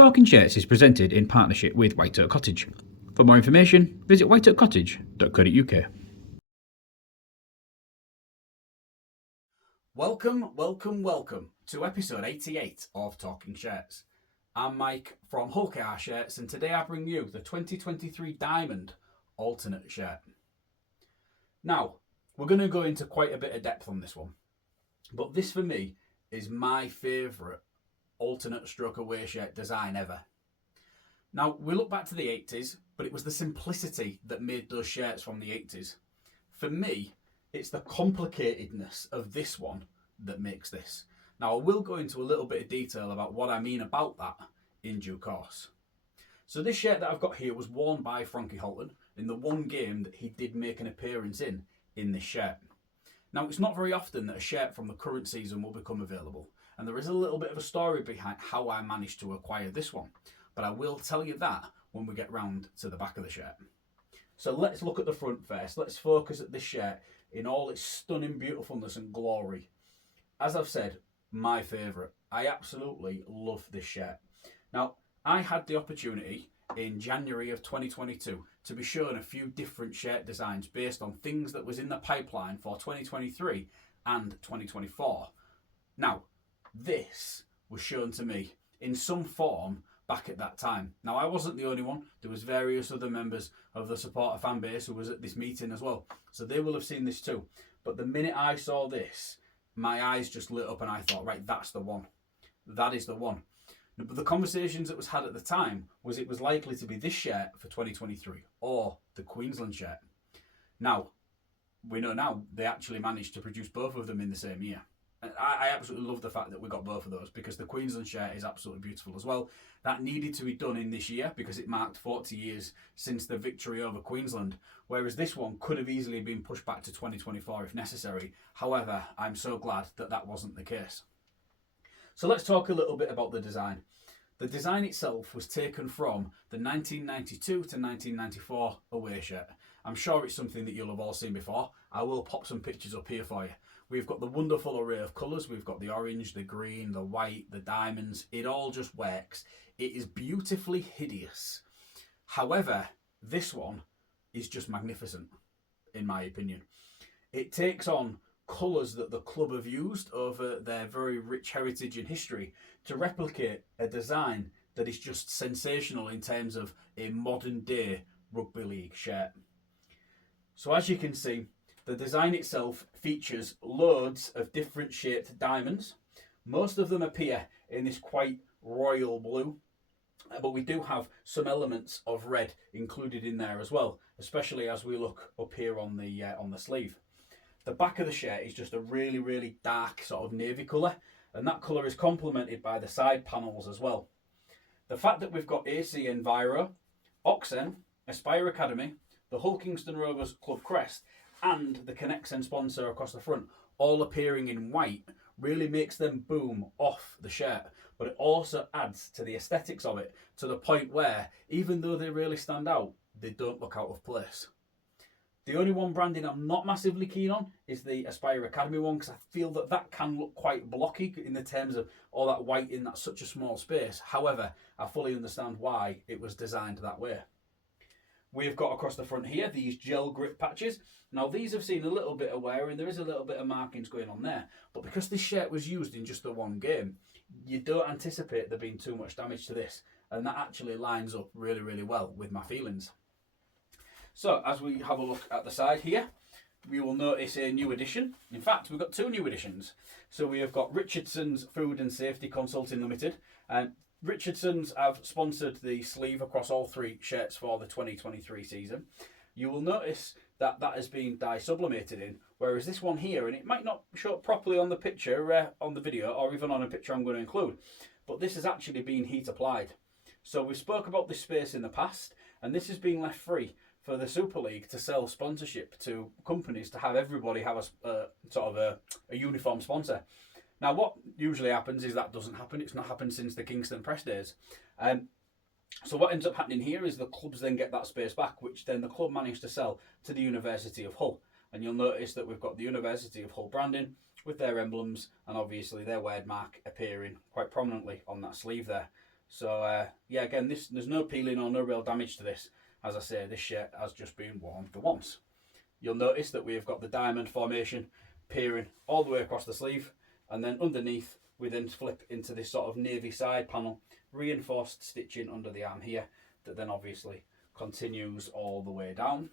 Talking Shirts is presented in partnership with White Oak Cottage. For more information, visit whiteoakcottage.co.uk. Welcome to episode 88 of Talking Shirts. I'm Mike from Hull KR Shirts, and today I bring you the 2023 Diamond alternate shirt. Now, we're going to go into quite a bit of depth on this one, but this for me is my favourite alternate stroke away shirt design ever. Now, we look back to the 80s, but it was the simplicity that made those shirts from the 80s. For me, it's the complicatedness of this one that makes this. Now, I will go into a little bit of detail about what I mean about that in due course. So this shirt that I've got here was worn by Frankie Halton in the one game that he did make an appearance in this shirt. Now, it's not very often that a shirt from the current season will become available, and there is a little bit of a story behind how I managed to acquire this one, but I will tell you that when we get round to the back of the shirt. So let's look at the front first. Let's focus at this shirt in all its stunning beautifulness and glory. As I've said, my favourite. I absolutely love this shirt. Now, I had the opportunity in January of 2022 to be shown a few different shirt designs based on things that was in the pipeline for 2023 and 2024. Now, this was shown to me in some form back at that time. Now, I wasn't the only one. There was various other members of the supporter fan base who was at this meeting as well. So they will have seen this too. But the minute I saw this, my eyes just lit up and I thought, right, that's the one. That is the one. But the conversations that was had at the time was it was likely to be this shirt for 2023 or the Queensland shirt. Now, we know now they actually managed to produce both of them in the same year. And I absolutely love the fact that we got both of those because the Queensland shirt is absolutely beautiful as well. That needed to be done in this year because it marked 40 years since the victory over Queensland, whereas this one could have easily been pushed back to 2024 if necessary. However, I'm so glad that that wasn't the case. So let's talk a little bit about the design. The design itself was taken from the 1992 to 1994 away shirt. I'm sure it's something that you'll have all seen before. I will pop some pictures up here for you. We've got the wonderful array of colours. We've got the orange, the green, the white, the diamonds. It all just works. It is beautifully hideous. However, this one is just magnificent, in my opinion. It takes on colours that the club have used over their very rich heritage and history to replicate a design that is just sensational in terms of a modern day rugby league shirt. So as you can see, the design itself features loads of different shaped diamonds. Most of them appear in this quite royal blue, but we do have some elements of red included in there as well, especially as we look up here on the sleeve. The back of the shirt is just a really, really dark sort of navy colour, and that colour is complemented by the side panels as well. The fact that we've got AC Enviro, Oxen, Aspire Academy, the Hull Kingston Rovers club crest, and the Connexen sponsor across the front, all appearing in white, really makes them boom off the shirt. But it also adds to the aesthetics of it, to the point where, even though they really stand out, they don't look out of place. The only one branding I'm not massively keen on is the Aspire Academy one, because I feel that that can look quite blocky in the terms of all that white in that such a small space. However, I fully understand why it was designed that way. We've got across the front here these gel grip patches. Now these have seen a little bit of wear and there is a little bit of markings going on there. But because this shirt was used in just the one game, you don't anticipate there being too much damage to this. And that actually lines up really, really well with my feelings. So as we have a look at the side here, we will notice a new addition. In fact, we've got two new additions. So we have got Richardson's Food and Safety Consulting Limited. Richardson's have sponsored the sleeve across all three shirts for the 2023 season. You will notice that that has been dye sublimated in, whereas this one here, and it might not show up properly on the picture, on the video, or even on a picture I'm going to include, but this has actually been heat applied. So we spoke about this space in the past, and this has been left free for the Super League to sell sponsorship to companies, to have everybody have a uniform sponsor. Now, what usually happens is that doesn't happen. It's not happened since the Kingston press days. So what ends up happening here is the clubs then get that space back, which then the club managed to sell to the University of Hull. And you'll notice that we've got the University of Hull branding with their emblems and obviously their word mark appearing quite prominently on that sleeve there. So yeah, again, there's no peeling or no real damage to this. As I say, this shirt has just been worn for once. You'll notice that we've got the diamond formation peering all the way across the sleeve, and then underneath we then flip into this sort of navy side panel, reinforced stitching under the arm here, that then obviously continues all the way down.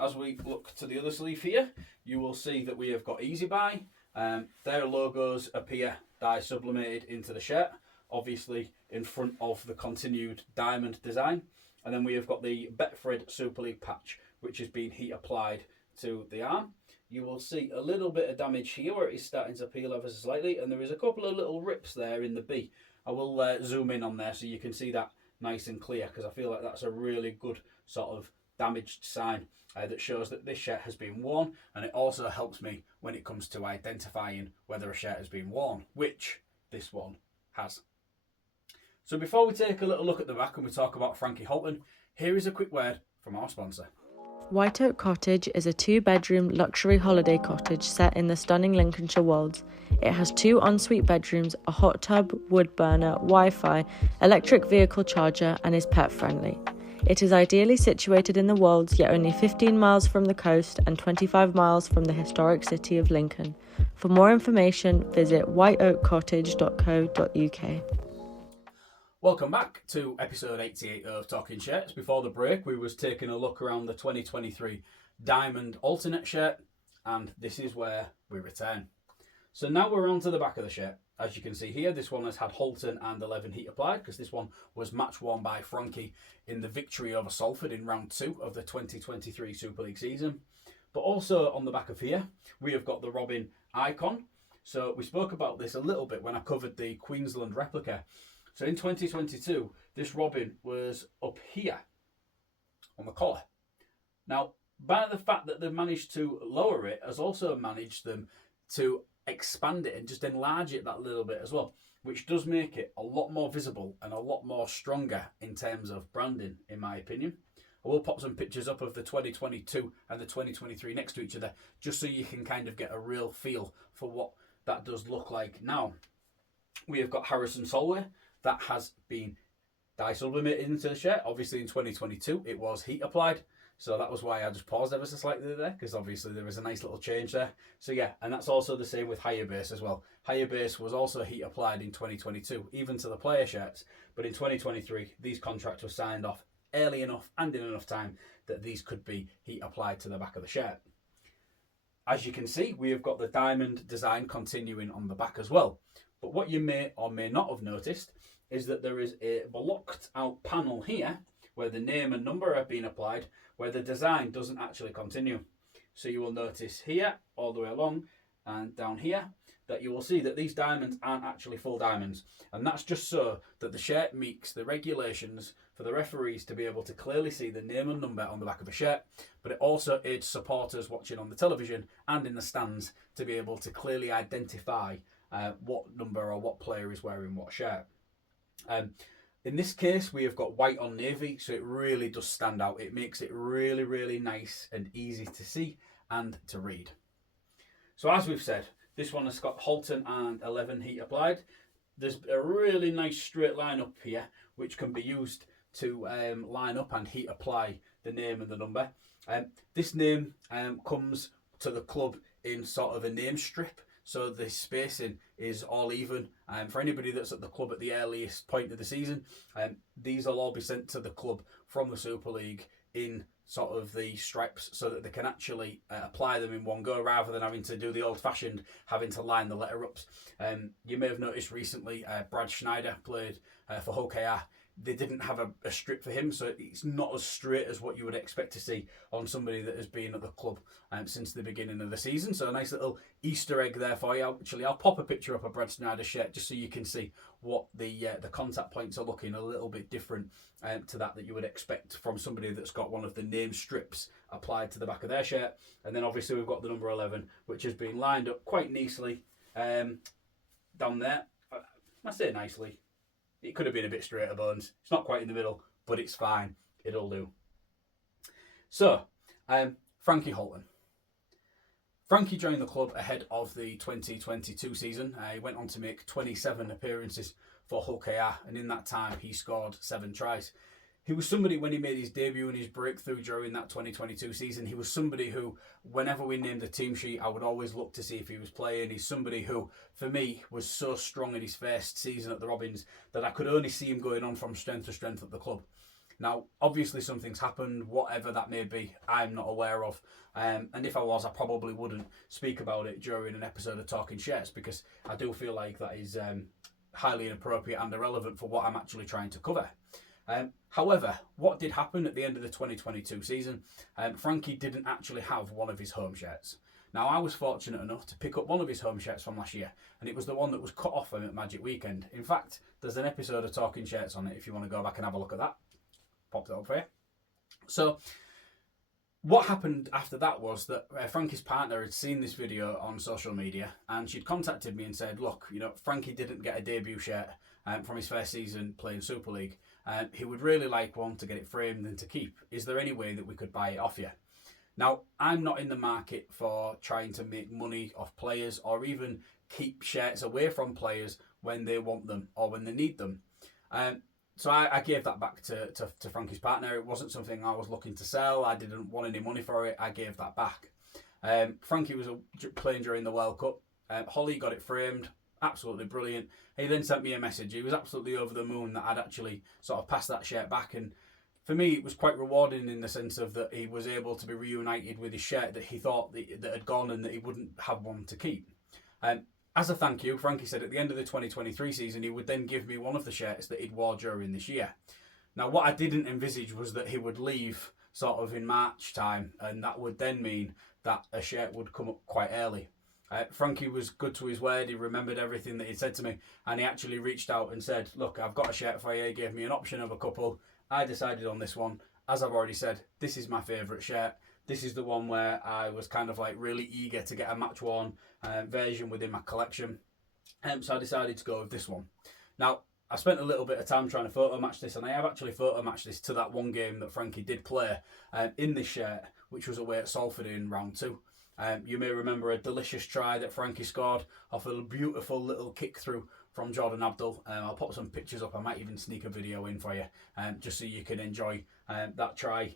As we look to the other sleeve here, you will see that we have got Easy Buy. Their logos appear dye sublimated into the shirt, obviously in front of the continued diamond design. And then we have got the Betfred Super League patch, which has been heat applied to the arm. You will see a little bit of damage here where it is starting to peel ever so slightly, and there is a couple of little rips there in the B. I will zoom in on there so you can see that nice and clear, because I feel like that's a really good sort of damaged sign that shows that this shirt has been worn, and it also helps me when it comes to identifying whether a shirt has been worn, which this one has. So before we take a little look at the back and we talk about Frankie Halton, here is a quick word from our sponsor. White Oak Cottage is a 2-bedroom luxury holiday cottage set in the stunning Lincolnshire Wolds. It has 2 ensuite bedrooms, a hot tub, wood burner, Wi-Fi, electric vehicle charger, and is pet friendly. It is ideally situated in the Wolds, yet only 15 miles from the coast and 25 miles from the historic city of Lincoln. For more information, visit whiteoakcottage.co.uk. Welcome back to episode 88 of Talking Shirts. Before the break, we was taking a look around the 2023 Diamond Alternate shirt, and this is where we return. So now we're on to the back of the shirt. As you can see here, this one has had Halton and 11 heat applied, because this one was match worn by Frankie in the victory over Salford in round 2 of the 2023 Super League season. But also on the back of here, we have got the Robin icon. So we spoke about this a little bit when I covered the Queensland replica. So in 2022, this Robin was up here on the collar. Now, by the fact that they've managed to lower it, has also managed them to expand it and just enlarge it that little bit as well, which does make it a lot more visible and a lot more stronger in terms of branding, in my opinion. I will pop some pictures up of the 2022 and the 2023 next to each other, just so you can kind of get a real feel for what that does look like. Now, we have got Harrison Solway. That has been dye sublimated into the shirt. Obviously in 2022 it was heat applied, so that was why I just paused ever so slightly there, because obviously there was a nice little change there. So yeah, and that's also the same with Higher Base as well. Higher Base was also heat applied in 2022, even to the player shirts, but in 2023 these contracts were signed off early enough and in enough time that these could be heat applied to the back of the shirt. As you can see, we have got the diamond design continuing on the back as well. But what you may or may not have noticed is that there is a blocked out panel here where the name and number have been applied, where the design doesn't actually continue. So you will notice here, all the way along and down here, that you will see that these diamonds aren't actually full diamonds. And that's just so that the shirt meets the regulations for the referees to be able to clearly see the name and number on the back of a shirt, but it also aids supporters watching on the television and in the stands to be able to clearly identify what number or what player is wearing what shirt. In this case, we have got white on navy, so it really does stand out. It makes it really, really nice and easy to see and to read. So as we've said, this one has got Halton and 11 heat applied. There's a really nice straight line up here, which can be used to line up and heat apply the name and the number. This name comes to the club in sort of a name strip, so the spacing is all even. For anybody that's at the club at the earliest point of the season, these will all be sent to the club from the Super League in sort of the stripes, so that they can actually apply them in one go, rather than having to do the old-fashioned having to line the letter ups. You may have noticed recently Brad Schneider played for HKR. They didn't have a strip for him, so it's not as straight as what you would expect to see on somebody that has been at the club since the beginning of the season. So a nice little Easter egg there for you. Actually, I'll pop a picture up of Brad Schneider's shirt just so you can see what the contact points are looking a little bit different to that you would expect from somebody that's got one of the name strips applied to the back of their shirt. And then obviously we've got the number 11, which has been lined up quite nicely down there. I say nicely. It could have been a bit straighter bones. It's not quite in the middle, but it's fine. It'll do. So, Frankie Halton. Frankie joined the club ahead of the 2022 season. He went on to make 27 appearances for Hull KR, and in that time he scored 7 tries. He was somebody, when he made his debut and his breakthrough during that 2022 season, he was somebody who, whenever we named the team sheet, I would always look to see if he was playing. He's somebody who, for me, was so strong in his first season at the Robins that I could only see him going on from strength to strength at the club. Now, obviously something's happened, whatever that may be, I'm not aware of. And if I was, I probably wouldn't speak about it during an episode of Talking Shares, because I do feel like that is highly inappropriate and irrelevant for what I'm actually trying to cover. However, what did happen at the end of the 2022 season, Frankie didn't actually have one of his home shirts. Now, I was fortunate enough to pick up one of his home shirts from last year, and it was the one that was cut off him at Magic Weekend. In fact, there's an episode of Talking Shirts on it if you want to go back and have a look at that. Popped it up for you. So, what happened after that was that Frankie's partner had seen this video on social media, and she'd contacted me and said, look, Frankie didn't get a debut shirt from his first season playing Super League. He would really like one to get it framed and to keep. Is there any way that we could buy it off you? Now, I'm not in the market for trying to make money off players or even keep shirts away from players when they want them or when they need them. So I gave that back to Frankie's partner. It wasn't something I was looking to sell. I didn't want any money for it. I gave that back. Frankie was playing during the World Cup. Holly got it framed. Absolutely brilliant. He then sent me a message. He was absolutely over the moon that I'd actually sort of passed that shirt back. And for me, it was quite rewarding in the sense of that he was able to be reunited with his shirt that he thought that had gone and that he wouldn't have one to keep. As a thank you, Frankie said at the end of the 2023 season, he would then give me one of the shirts that he'd wore during this year. Now, what I didn't envisage was that he would leave sort of in March time, and that would then mean that a shirt would come up quite early. Frankie was good to his word. He remembered everything that he'd said to me, and he actually reached out and said, look, I've got a shirt for you. He gave me an option of a couple. I decided on this one. As I've already said, this is my favourite shirt. This is the one where I was kind of like really eager to get a match worn version within my collection. So I decided to go with this one. Now, I spent a little bit of time trying to photo match this, and I have actually photo matched this to that one game that Frankie did play in this shirt, which was away at Salford in round 2. You may remember a delicious try that Frankie scored off a beautiful little kick through from Jordan Abdul. I'll pop some pictures up. I might even sneak a video in for you just so you can enjoy that try.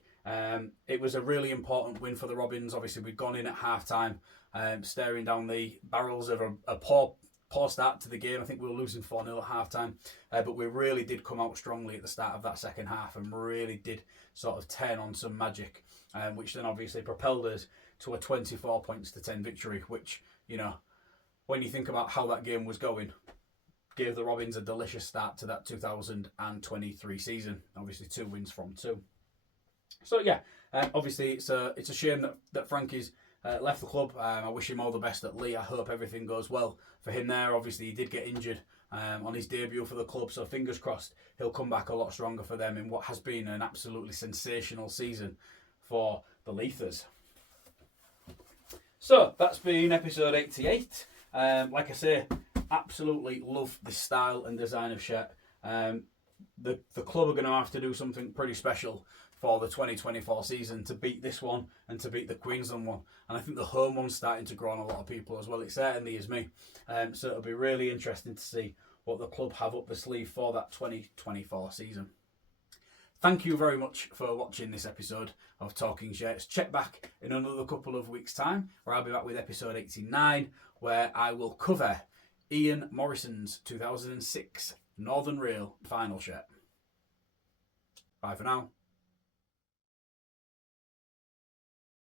It was a really important win for the Robins. Obviously, we'd gone in at half-time staring down the barrels of a poor start to the game. I think we were losing 4-0 at half-time, but we really did come out strongly at the start of that second half and really did sort of turn on some magic, which then obviously propelled us to a 24 points to 10 victory, which, when you think about how that game was going, gave the Robins a delicious start to that 2023 season. Obviously 2 wins from 2. So yeah, obviously it's a shame that Frankie's left the club. I wish him all the best at Lee. I hope everything goes well for him there. Obviously he did get injured on his debut for the club, so fingers crossed he'll come back a lot stronger for them in what has been an absolutely sensational season for the Leithers. So that's been episode 88. Like I say, absolutely love this style and design of shirt. The club are going to have to do something pretty special for the 2024 season to beat this one and to beat the Queensland one. And I think the home one's starting to grow on a lot of people as well. It certainly is me. So it'll be really interesting to see what the club have up the sleeve for that 2024 season. Thank you very much for watching this episode of Talking Shirts. Check back in another couple of weeks' time, where I'll be back with episode 89, where I will cover Ian Morrison's 2006 Northern Rail final shirt. Bye for now.